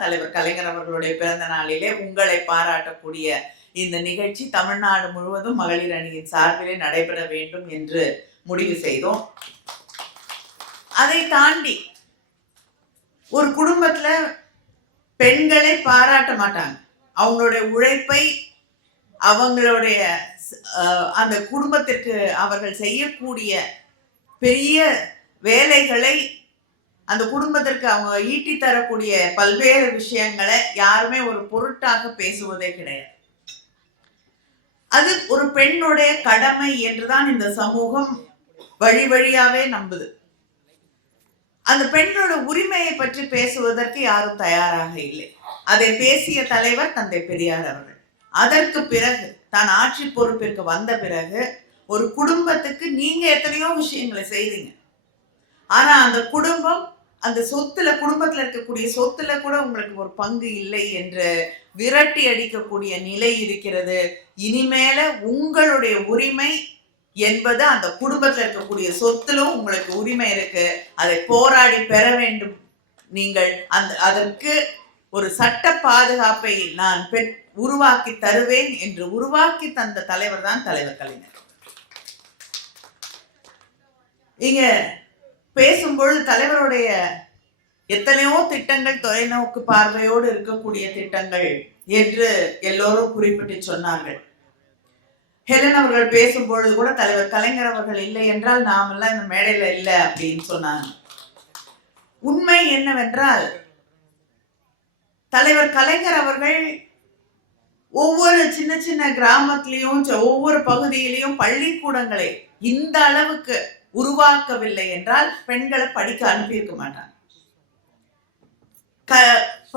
தான் தலைவர் கலைஞர் அவர்களுடைய பிறந்த நாளிலே உங்களை பாராட்டக்கூடிய இந்த நிகழ்ச்சி தமிழ்நாடு முழுவதும் மகளிர் அணியின் சார்பிலே நடைபெற வேண்டும் என்று முடிவு செய்தோம். அதை தாண்டி ஒரு குடும்பத்துல பெண்களை பாராட்ட மாட்டாங்க. அவங்களுடைய உழைப்பை, அவங்களுடைய அந்த குடும்பத்திற்கு அவர்கள் செய்யக்கூடிய பெரிய வேலைகளை, அந்த குடும்பத்திற்கு அவங்க ஈட்டி தரக்கூடிய பல்வேறு விஷயங்களை யாருமே ஒரு பொருட்டாக பேசுவதே கிடையாது. அது ஒரு பெண்ணுடைய கடமை என்றுதான் இந்த சமூகம் வழி வழியாவே நம்புது. அந்த பெண்ணோட உரிமையை பற்றி பேசுவதற்கு யாரும் தயாராக இல்லை. அதை பேசிய தலைவர் தந்தை பெரியார் அவர்கள். அதற்கு பிறகு தான் ஆட்சி பொறுப்பிற்கு வந்த பிறகு ஒரு குடும்பத்துக்கு நீங்க எத்தனையோ விஷயங்களை செய்றீங்க, ஆனா அந்த குடும்பம் அந்த சொத்துல, குடும்பத்துல இருக்கக்கூடிய சொத்துல கூட உங்களுக்கு ஒரு பங்கு இல்லை என்று விரட்டி அடிக்கக்கூடிய நிலை இருக்கிறது. இனிமேல உங்களுடைய உரிமை என்பது அந்த குடும்பத்தில் இருக்கக்கூடிய சொத்திலும் உங்களுக்கு உரிமை இருக்கு. அதை போராடி பெற வேண்டும். நீங்கள் அதற்கு ஒரு சட்ட பாதுகாப்பை நான் உருவாக்கி தருவேன் என்று உருவாக்கி தந்த தலைவர் தான் தலைவர் கலைஞர். இங்க பேசும்பொழுது தலைவருடைய எத்தனையோ திட்டங்கள் தொலைநோக்கு பார்வையோடு இருக்கக்கூடிய திட்டங்கள் என்று எல்லோரும் குறிப்பிட்டு சொன்னார்கள். ஹெலன் அவர்கள் பேசும்பொழுது கூட தலைவர் கலைஞர் அவர்கள் இல்லை என்றால் நாமெல்லாம் இந்த மேடையில இல்லை அப்படின்னு சொன்னாங்க. உண்மை என்னவென்றால் தலைவர் கலைஞர் அவர்கள் ஒவ்வொரு சின்ன சின்ன கிராமத்திலையும் ஒவ்வொரு பகுதியிலையும் பள்ளிக்கூடங்களை இந்த அளவுக்கு உருவாக்கவில்லை என்றால் பெண்களை படிக்க அனுப்பியிருக்க மாட்டாங்க.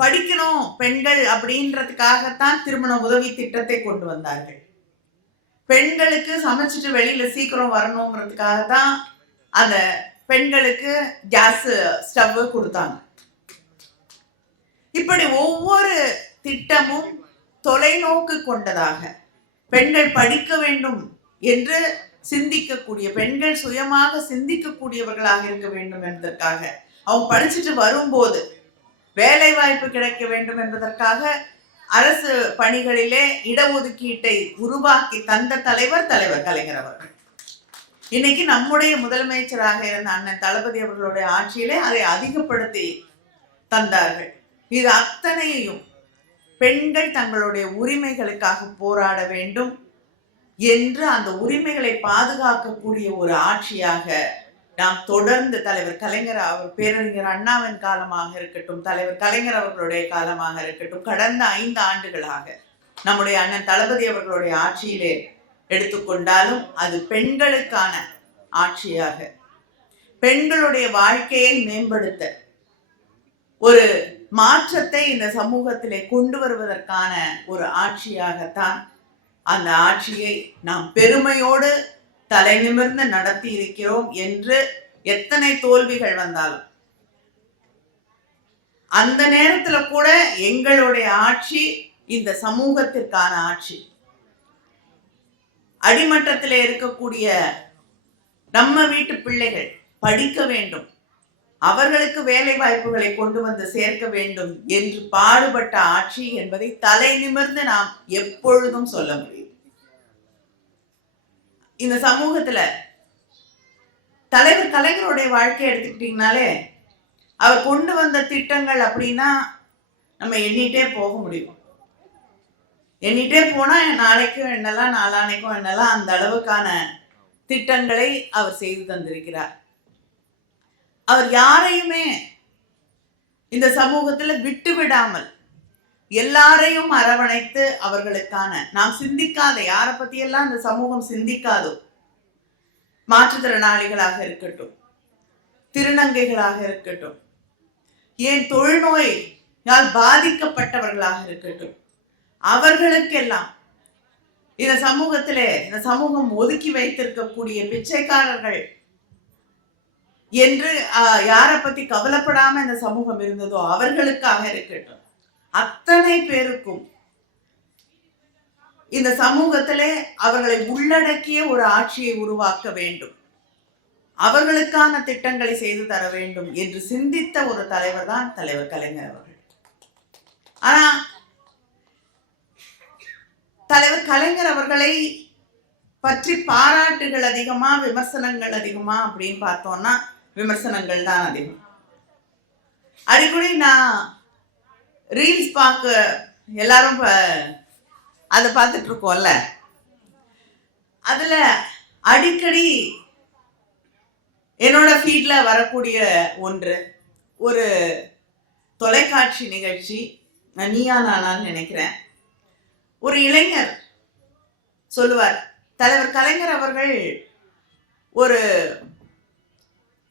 படிக்கணும் பெண்கள் அப்படின்றதுக்காகத்தான் திருமண உதவி திட்டத்தை கொண்டு வந்தார்கள். பெண்களுக்கு சமைச்சிட்டு வெளியில சீக்கிரம் வரணுங்கிறதுக்காக தான் அந்த பெண்களுக்கு கேஸ் ஸ்டவ் கொடுத்தாங்க. இப்படி ஒவ்வொரு திட்டமும் தொலைநோக்கு கொண்டதாக, பெண்கள் படிக்க வேண்டும் என்று சிந்திக்கக்கூடிய, பெண்கள் சுயமாக சிந்திக்கக்கூடியவர்களாக இருக்க வேண்டும் என்பதற்காக, அவங்க படிச்சுட்டு வரும்போது வேலை வாய்ப்பு கிடைக்க வேண்டும் என்பதற்காக அரசு பணிகளிலே இடஒதுக்கீட்டை உருவாக்கி தந்த தலைவர் தலைவர் கலைஞர் அவர்கள். இன்னைக்கு நம்முடைய முதலமைச்சராக இருந்த அண்ணன் தளபதி அவர்களுடைய ஆட்சியிலே அதை அதிகப்படுத்தி தந்தார்கள். இது அத்தனையும் பெண்கள் தங்களுடைய உரிமைகளுக்காக போராட வேண்டும் என்று அந்த உரிமைகளை பாதுகாக்கக்கூடிய ஒரு ஆட்சியாக நாம் தொடர்ந்து தலைவர் கலைஞர் அவர், பேரறிஞர் அண்ணாவின் காலமாக இருக்கட்டும், தலைவர் கலைஞர் அவர்களுடைய காலமாக இருக்கட்டும், கடந்த 5 ஆண்டுகளாக நம்முடைய அண்ணன் தளபதி அவர்களுடைய ஆட்சியிலே எடுத்துக்கொண்டாலும் அது பெண்களுக்கான ஆட்சியாக, பெண்களுடைய வாழ்க்கையை மேம்படுத்த, ஒரு மாற்றத்தை இந்த சமூகத்திலே கொண்டு வருவதற்கான ஒரு ஆட்சியாகத்தான் அந்த ஆட்சியை நாம் பெருமையோடு தலை நிமிர்ந்து நடத்தி இருக்கிறோம் என்று எத்தனை தோல்விகள் வந்தாலும் அந்த நேரத்துல கூட எங்களுடைய ஆட்சி இந்த சமூகத்திற்கான ஆட்சி. அடிமட்டத்தில் இருக்கக்கூடிய நம்ம வீட்டு பிள்ளைகள் படிக்க வேண்டும், அவர்களுக்கு வேலை வாய்ப்புகளை கொண்டு வந்து சேர்க்க வேண்டும் என்று பாடுபட்ட ஆட்சி என்பதை தலை நிமிர்ந்து நாம் எப்பொழுதும் சொல்ல முடியும். இந்த சமூகத்துல தலைவர் கலைஞருடைய வாழ்க்கையை எடுத்துக்கிட்டீங்கனாலே அவர் கொண்டு வந்த திட்டங்கள் அப்படின்னா நம்ம எண்ணிட்டே போக முடியும். எண்ணிட்டே போனா நாளைக்கும் என்னெல்லாம் நாளானைக்கும் என்னெல்லாம் அந்த அளவுக்கான திட்டங்களை அவர் செய்து தந்திருக்கிறார். அவர் யாரையுமே இந்த சமூகத்துல விட்டு விடாமல் எல்லாரையும் அரவணைத்து அவர்களுக்கான, நாம் சிந்திக்காத, யாரை பத்தியெல்லாம் இந்த சமூகம் சிந்திக்காதோ, மாற்றுத்திறனாளிகளாக இருக்கட்டும், திருநங்கைகளாக இருக்கட்டும், ஏன் தொழுநோயால் பாதிக்கப்பட்டவர்களாக இருக்கட்டும், அவர்களுக்கெல்லாம் இந்த சமூகத்திலே இந்த சமூகம் ஒதுக்கி வைத்திருக்கக்கூடிய பிச்சைக்காரர்கள் என்று யாரை பத்தி கவலைப்படாம இந்த சமூகம் இருந்ததோ அவர்களுக்காக இருக்கட்டும், அத்தனை பேருக்கும் இந்த சமூகத்திலே அவர்களை உள்ளடக்கிய ஒரு ஆட்சியை உருவாக்க வேண்டும், அவர்களுக்கான திட்டங்களை செய்து தர வேண்டும் என்று சிந்தித்த ஒரு தலைவர் தான் தலைவர் கலைஞர் அவர்கள். கலைஞர் அவர்களை பற்றி பாராட்டுகள் அதிகமா விமர்சனங்கள் அதிகமா அப்படின்னு பார்த்தோம்னா விமர்சனங்கள் தான் அதிகம். அடிக்கடி நான் ரீல்ஸ் பார்க்க எல்லாரும் அதை பார்த்துட்டு இருக்கோம்ல, அதுல அடிக்கடி என்னோட ஃபீட்ல வரக்கூடிய ஒன்று, ஒரு தொலைக்காட்சி நிகழ்ச்சி, நீயா நானான்னு நினைக்கிறேன். ஒரு இளைஞர் சொல்லுவார், தலைவர் கலைஞர் அவர்கள் ஒரு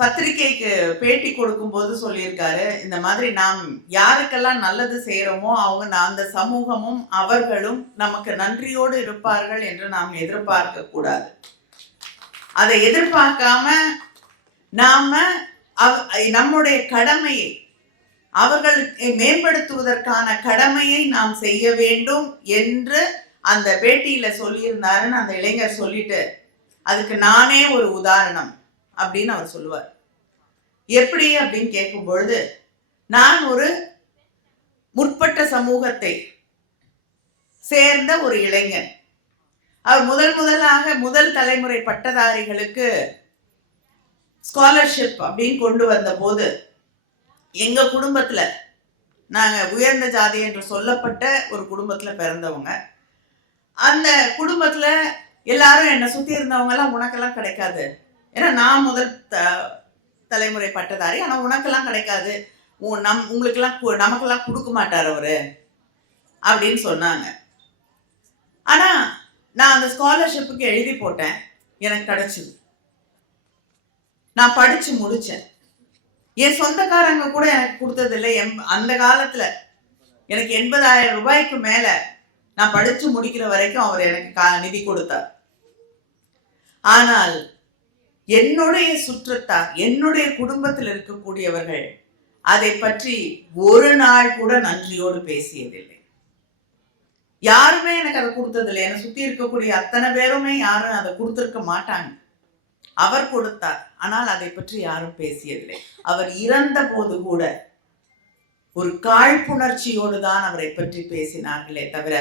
பத்திரிகைக்கு பேட்டி கொடுக்கும் போது சொல்லியிருக்காரு, இந்த மாதிரி நாம் யாருக்கெல்லாம் நல்லது செய்யறோமோ அவங்க அந்த சமூகமும் அவர்களும் நமக்கு நன்றியோடு இருப்பார்கள் என்று நாம் எதிர்பார்க்க கூடாது. அதை எதிர்பார்க்காம நாம நம்முடைய கடமையை, அவர்களை மேம்படுத்துவதற்கான கடமையை நாம் செய்ய வேண்டும் என்று அந்த பேட்டியில சொல்லியிருந்தாருன்னு அந்த இளைஞர் சொல்லிட்டு, அதுக்கு நானே ஒரு உதாரணம் அப்படின்னு அவர் சொல்லுவார். எப்படி அப்படின்னு கேட்கும் பொழுது, நான் ஒரு முற்பட்ட சமூகத்தை சேர்ந்த ஒரு இளைஞன். அவர் முதல் தலைமுறை பட்டதாரிகளுக்கு ஸ்காலர்ஷிப் அப்படின்னு கொண்டு வந்த போது, எங்க குடும்பத்துல, நாங்க உயர்ந்த ஜாதி என்று சொல்லப்பட்ட ஒரு குடும்பத்துல பிறந்தவங்க, அந்த குடும்பத்துல எல்லாரும் என்னை சுத்தி இருந்தவங்க எல்லாம் உனக்கெல்லாம் கிடைக்காது, ஏன்னா நான் முதல் தலைமுறை பட்டதாரி, ஆனா உனக்கெல்லாம் கிடைக்காது, உங்களுக்கெல்லாம் நமக்கெல்லாம் கொடுக்க மாட்டார் அவரு அப்படின்னு சொன்னாங்க. ஆனா நான் அந்த ஸ்காலர்ஷிப்புக்கு எழுதி போட்டேன், எனக்கு கிடைச்சது. நான் படிச்சு முடிச்சேன். என் சொந்தக்காரங்க கூட எனக்கு கொடுத்ததில்லை. அந்த காலத்துல எனக்கு 80,000 ரூபாய்க்கு மேல நான் படிச்சு முடிக்கிற வரைக்கும் அவர் எனக்கு நிதி கொடுத்தார். ஆனால் என்னுடைய சுற்றத்தார், என்னுடைய குடும்பத்தில் இருக்கக்கூடியவர்கள் அதை பற்றி ஒரு நாள் கூட நன்றியோடு பேசியதில்லை. யாருமே எனக்கு அதை கொடுத்ததில்லை. என்னை சுத்தி இருக்கக்கூடிய அத்தனை பேருமே யாரும் அதை கொடுத்திருக்க மாட்டாங்க. அவர் கொடுத்தார், ஆனால் அதை பற்றி யாரும் பேசியதில்லை. அவர் இறந்த போது கூட ஒரு காழ்ப்புணர்ச்சியோடு தான் அவரை பற்றி பேசினார்களே தவிர,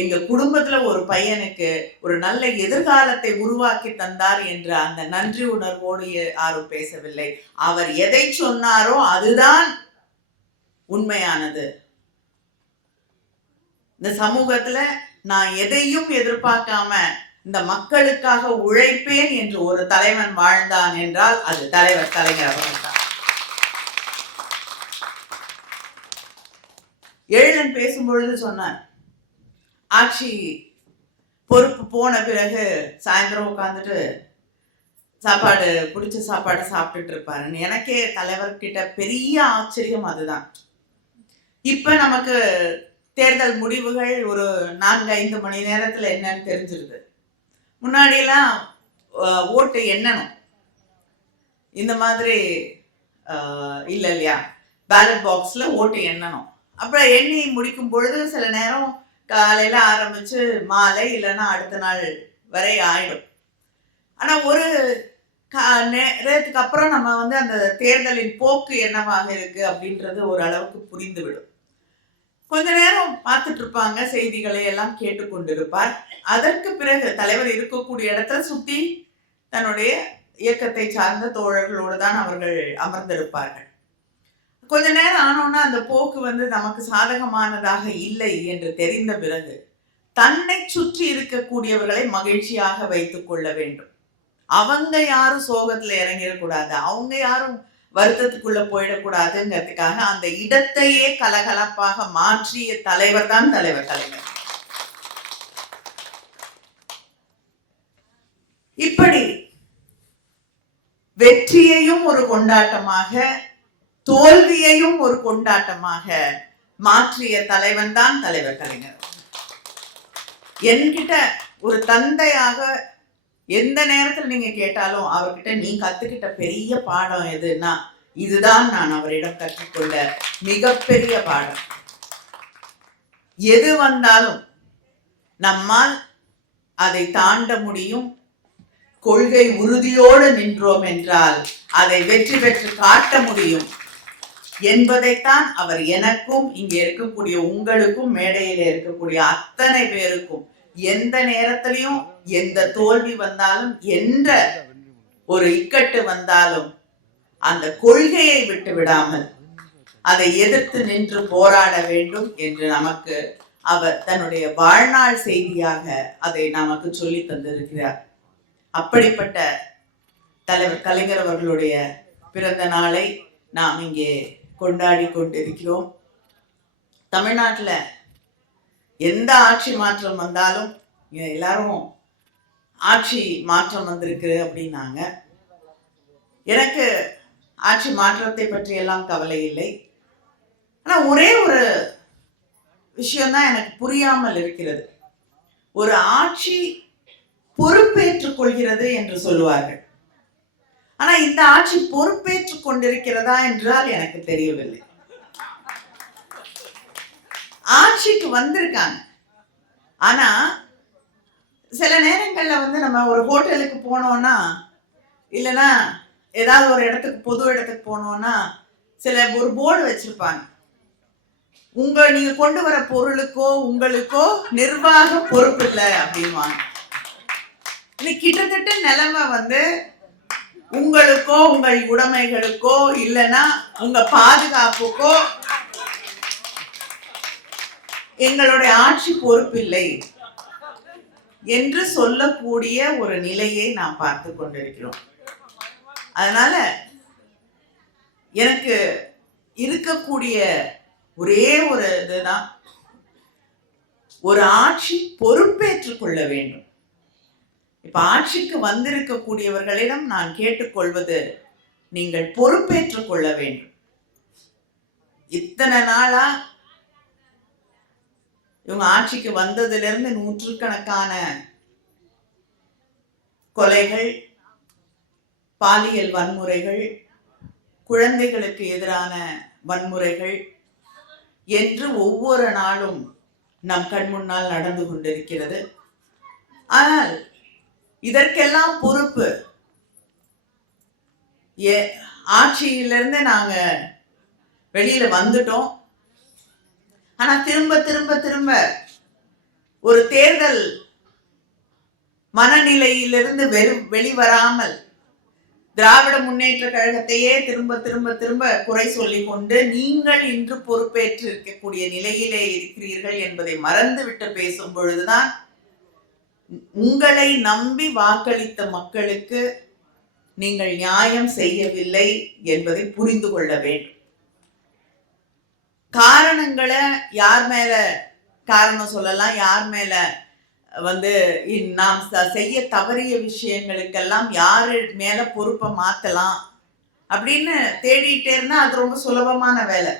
எங்க குடும்பத்துல ஒரு பையனுக்கு ஒரு நல்ல எதிர்காலத்தை உருவாக்கி தந்தார் என்ற அந்த நன்றி உணர்வோடு யாரும் பேசவில்லை. அவர் எதை சொன்னாரோ அதுதான் உண்மையானது. இந்த சமூகத்துல நான் எதையும் எதிர்பார்க்காம இந்த மக்களுக்காக உழைப்பேன் என்று ஒரு தலைவன் வாழ்ந்தான் என்றால் அது தலைவர் கலைஞர் அவர்கள் தான். எழிலன் பேசும்பொழுது சொன்னார், ஆட்சி பொறுப்பு போன பிறகு சாயந்தரம் உட்காந்துட்டு சாப்பாடு, பிடிச்ச சாப்பாடு சாப்பிட்டுட்டு இருப்பாருன்னு. எனக்கே தலைவர்கிட்ட பெரிய ஆச்சரியம் அதுதான். இப்ப நமக்கு தேர்தல் முடிவுகள் ஒரு 4-5 மணி நேரத்துல என்னன்னு தெரிஞ்சிருது. முன்னாடியெல்லாம் ஓட்டு எண்ணணும், இந்த மாதிரி இல்லை இல்லையா, பேலட் பாக்ஸ்ல ஓட்டு எண்ணணும். அப்புறம் எண்ணி முடிக்கும் பொழுது சில நேரம் காலையில ஆரம்பிச்சு மாலை இல்லைன்னா அடுத்த நாள் வரை ஆயிடும். ஆனா ஒரு நேரத்துக்கு அப்புறம் நம்ம அந்த தேர்தலின் போக்கு என்னவாக இருக்கு அப்படின்றது ஒரு அளவுக்கு புரிந்து விடும். கொஞ்ச நேரம் பார்த்துட்டு இருப்பாங்க, செய்திகளை எல்லாம் கேட்டுக்கொண்டிருப்பார். அதற்கு பிறகு தலைவர் இருக்கக்கூடிய இடத்துல சுத்தி தன்னுடைய இயக்கத்தை சார்ந்த தோழர்களோடு தான் அவர்கள் அமர்ந்திருப்பார்கள். கொஞ்ச நேரம் ஆனோன்னா அந்த போக்கு நமக்கு சாதகமானதாக இல்லை என்று தெரிந்த பிறகு தன்னை சுற்றி இருக்கக்கூடியவர்களை மகிழ்ச்சியாக வைத்துக் கொள்ள வேண்டும். அவங்க யாரும் சோகத்துல இறங்கிடக்கூடாது, அவங்க யாரும் வருத்தத்துக்குள்ள போயிடக்கூடாதுங்கிறதுக்காக அந்த இடத்தையே கலகலப்பாக மாற்றிய தலைவர் தான் தலைவர் கலைஞர். இப்படி வெற்றியையும் ஒரு கொண்டாட்டமாக, தோல்வியையும் ஒரு கொண்டாட்டமாக மாற்றிய தலைவன் தான் தலைவர் கலைஞர். என்கிட்ட ஒரு தந்தையாக எந்த நேரத்தில் நீங்க கேட்டாலும் அவர்கிட்ட நீ கத்துக்கிட்ட பெரிய பாடம் எதுன்னா இதுதான் நான் அவரிடம் கற்றுக்கொண்ட மிகப்பெரிய பாடம். எது வந்தாலும் நம்மால் அதை தாண்ட முடியும். கொள்கை உறுதியோடு நின்றோம் என்றால் அதை வெற்றி பெற்று காட்ட முடியும் என்பதைத்தான் அவர் எனக்கும், இங்கே இருக்கக்கூடிய உங்களுக்கும், மேடையில இருக்கக்கூடிய அத்தனை பேருக்கும் எந்த நேரத்திலையும் எந்த தோல்வி வந்தாலும், என்ற ஒரு இக்கட்டு வந்தாலும் அந்த கொள்கையை விட்டு விடாமல் அதை எதிர்த்து நின்று போராட வேண்டும் என்று நமக்கு அவர் தன்னுடைய வாழ்நாள் செய்தியாக அதை நமக்கு சொல்லி தந்திருக்கிறார். அப்படிப்பட்ட தலைவர் கலைஞர் அவர்களுடைய பிறந்த நாளை நாம் இங்கே கொண்டாடி கொண்டிருக்கிறோம். தமிழ்நாட்டில் எந்த ஆட்சி மாற்றம் வந்தாலும் எல்லாரும் ஆட்சி மாற்றம் வந்திருக்கு அப்படின்னாங்க. எனக்கு ஆட்சி மாற்றத்தை பற்றி எல்லாம் கவலை இல்லை. ஆனா ஒரே ஒரு விஷயம்தான் எனக்கு புரியாமல் இருக்கிறது. ஒரு ஆட்சி பொறுப்பேற்றுக் கொள்கிறது என்று சொல்லுவார்கள். ஆனா இந்த ஆட்சி பொறுப்பேற்றுக் கொண்டிருக்கிறதா என்றால் எனக்கு தெரியவில்லை. ஆட்சிக்கு வந்திருக்காங்க. ஆனா சில நேரங்கள்ல நம்ம ஒரு ஹோட்டலுக்கு போனோம்னா, இல்லைன்னா ஏதாவது ஒரு இடத்துக்கு பொது இடத்துக்கு போனோம்னா ஒரு போர்டு வச்சிருப்பாங்க. நீங்க கொண்டு வர பொருளுக்கோ உங்களுக்கோ நிர்வாக பொறுப்பு இல்லை அப்படின்வாங்க. கிட்டத்தட்ட நிலைமை உங்களுக்கோ உங்கள் உடைமைகளுக்கோ இல்லைன்னா உங்க பாதுகாப்புக்கோ எங்களுடைய ஆட்சி பொறுப்பில்லை என்று சொல்லக்கூடிய ஒரு நிலையை நாம் பார்த்து கொண்டிருக்கிறோம். அதனால எனக்கு இருக்கக்கூடிய ஒரே ஒரு இதுதான், ஒரு ஆட்சி பொறுப்பேற்றுக் கொள்ள வேண்டும். இப்ப ஆட்சிக்கு வந்திருக்கக்கூடியவர்களிடம் நான் கேட்டுக்கொள்வது, நீங்கள் பொறுப்பேற்றுக் கொள்ள வேண்டும். இத்தனை நாளா இவங்க ஆட்சிக்கு வந்ததுல இருந்து நூற்றுக்கணக்கான கொலைகள், பாலியல் வன்முறைகள், குழந்தைகளுக்கு எதிரான வன்முறைகள் என்று ஒவ்வொரு நாளும் நம் கண் முன்னால் நடந்து கொண்டிருக்கிறது. ஆனால் இதற்கெல்லாம் பொறுப்பு ஆட்சியிலிருந்து நாங்க வெளியில வந்துட்டோம். ஆனா திரும்ப திரும்ப திரும்ப ஒரு தேர்தல் மனநிலையிலிருந்து வெளிவராமல் திராவிட முன்னேற்ற கழகத்தையே திரும்ப திரும்ப திரும்ப குறை சொல்லிக் கொண்டு நீங்கள் இன்று பொறுப்பேற்று இருக்கக்கூடிய நிலையிலே இருக்கிறீர்கள் என்பதை மறந்துவிட்டு பேசும் பொழுதுதான் உங்களை நம்பி வாக்களித்த மக்களுக்கு நீங்கள் நியாயம் செய்யவில்லை என்பதை புரிந்து கொள்ள வேண்டும். காரணங்களை யார் மேல காரணம் சொல்லலாம், யார் மேல நாம் செய்ய தவறிய விஷயங்களுக்கெல்லாம் யாரு மேல பொறுப்பை மாத்தலாம் அப்படின்னு தேடிட்டே இருந்தா அது ரொம்ப சுலபமான வேலை.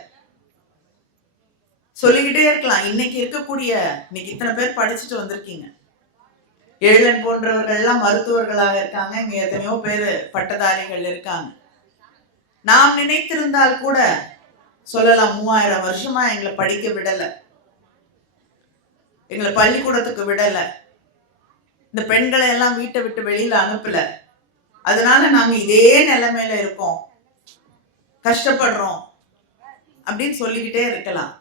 சொல்லிக்கிட்டே இருக்கலாம். இன்னைக்கு இத்தனை பேர் படிச்சுட்டு வந்திருக்கீங்க. எழிலன் போன்றவர்கள் எல்லாம் மருத்துவர்களாக இருக்காங்க. இங்க எத்தனையோ பேரு பட்டதாரிகள் இருக்காங்க. நாம் நினைத்திருந்தால் கூட சொல்லலாம், 3000 வருஷமா எங்களை படிக்க விடல, எங்களை பள்ளிக்கூடத்துக்கு விடல, இந்த பெண்களை எல்லாம் வீட்டை விட்டு வெளியில அனுப்பல, அதனால நாங்க இதே நிலைமையில இருக்கோம், கஷ்டப்படுறோம் அப்படின்னு சொல்லிக்கிட்டே இருக்கலாம்.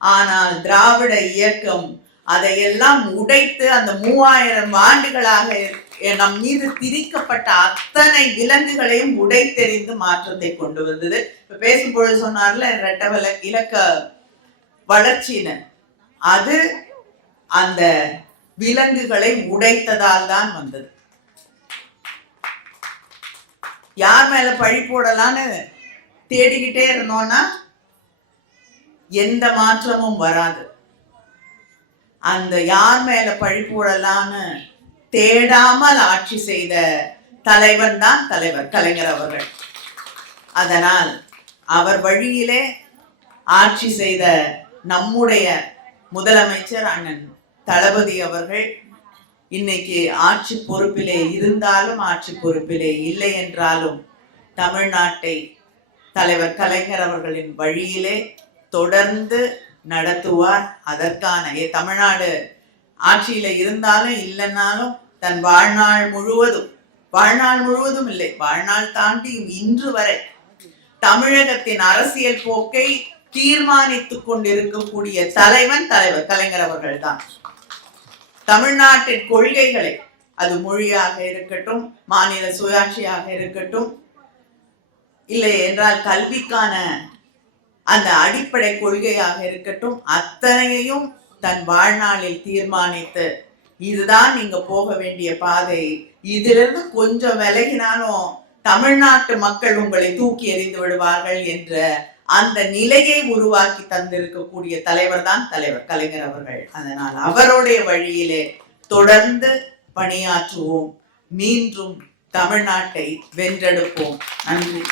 ஆனால் திராவிட இயக்கம் அதையெல்லாம் உடைத்து அந்த 3000 ஆண்டுகளாக நம் மீது திரிக்கப்பட்ட அத்தனை விலங்குகளையும் உடைத்தெறிந்து மாற்றத்தை கொண்டு வந்தது. இப்ப பேசும்பொழுது சொன்னார்ல இரட்டை இலக்க வளர்ச்சின்னு, அது அந்த விலங்குகளை உடைத்ததால் தான் வந்தது. யார் மேல பழி போடலான்னு தேடிக்கிட்டே இருந்தோம்னா எந்த மாற்றமும் வராது. அந்த யார் மேல பழி போடலான்னு தேடாமல் ஆட்சி செய்த தலைவன் தான் தலைவர் கலைஞர் அவர்கள். அதனால் அவர் வழியிலே ஆட்சி செய்த நம்முடைய முதலமைச்சர் அண்ணன் தளபதி அவர்கள் இன்னைக்கு ஆட்சி பொறுப்பிலே இருந்தாலும் ஆட்சி பொறுப்பிலே இல்லை என்றாலும் தமிழ்நாட்டை தலைவர் கலைஞர் அவர்களின் வழியிலே தொடர்ந்து நடத்துவார். அதற்கான தமிழ்நாடு ஆட்சியில இருந்தாலும் இல்லைன்னாலும் தன் வாழ்நாள் முழுவதும் இல்லை, வாழ்நாள் தாண்டி இன்று வரை தமிழகத்தின் அரசியல் போக்கை தீர்மானித்துக் கொண்டிருக்கக்கூடிய தலைவர் கலைஞர் அவர்கள் தான். தமிழ்நாட்டின் கொள்கைகளை, அது மொழியாக இருக்கட்டும், மாநில சுயாட்சியாக இருக்கட்டும், இல்லை என்றால் கல்விக்கான அந்த அடிப்படை கொள்கையாக இருக்கட்டும், அத்தனையையும் தன் வாழ்நாளில் தீர்மானித்து இதுதான் நீங்க போக வேண்டிய பாதை, இதிலிருந்து கொஞ்சம் விலகினாலும் தமிழ்நாட்டு மக்கள் உங்களை தூக்கி எறிந்து விடுவார்கள் என்ற அந்த நிலையை உருவாக்கி தந்திருக்கக்கூடிய தலைவர் தான் தலைவர் கலைஞர் அவர்கள். அதனால் அவருடைய வழியிலே தொடர்ந்து பணியாற்றுவோம், மீண்டும் தமிழ்நாட்டை வென்றெடுப்போம். நன்றி.